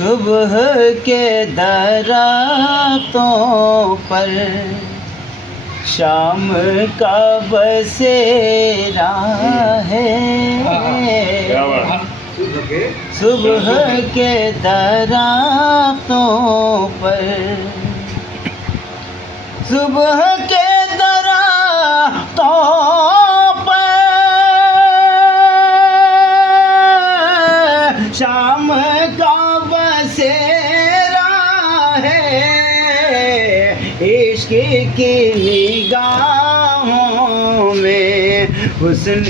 सुबह के दरातों पर शाम का बसेरा है। सुबह के दरातों पर, सुबह के दरातों पर शाम का बसेरा है। इश्क की निगाहों में हुस्न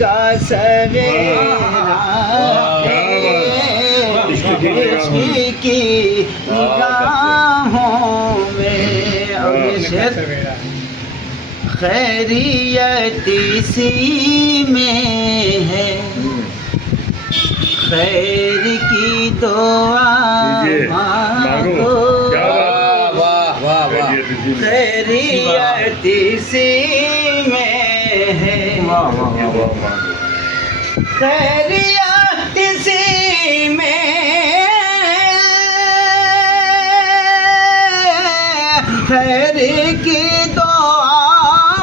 का सवेरा है। इश्क की निगाहों में खैरियत इसी में है। खैर की दुआ मांगो, खैरियत इसी में है। खैरियत इसी में, खैर की दुआ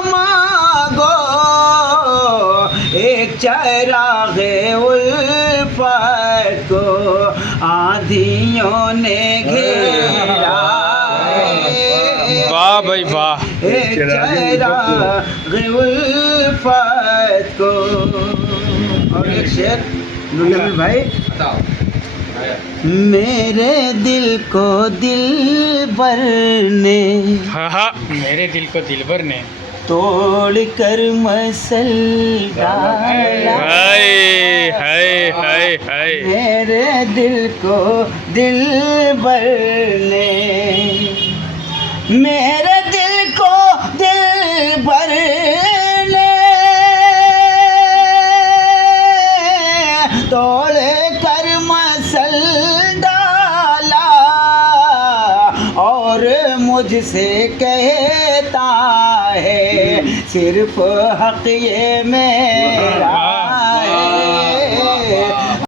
मांगो। एक चिराग़े उल्फत को आंधियों ने घेरा है। वाह भाई वाह। एक चिराग़े उल्फत को। और एक शेर भाई, मेरे दिल को दिलबर ने, हाँ मेरे दिल को दिलबर ने तोड़ कर मसल डाला। हाय हाय हाय हाय। मेरे दिल को दिलबर ने, मेरे दिल को दिलबर ने तोड़ कर मसल डाला। और मुझसे कहता है सिर्फ हक़ ये मेरा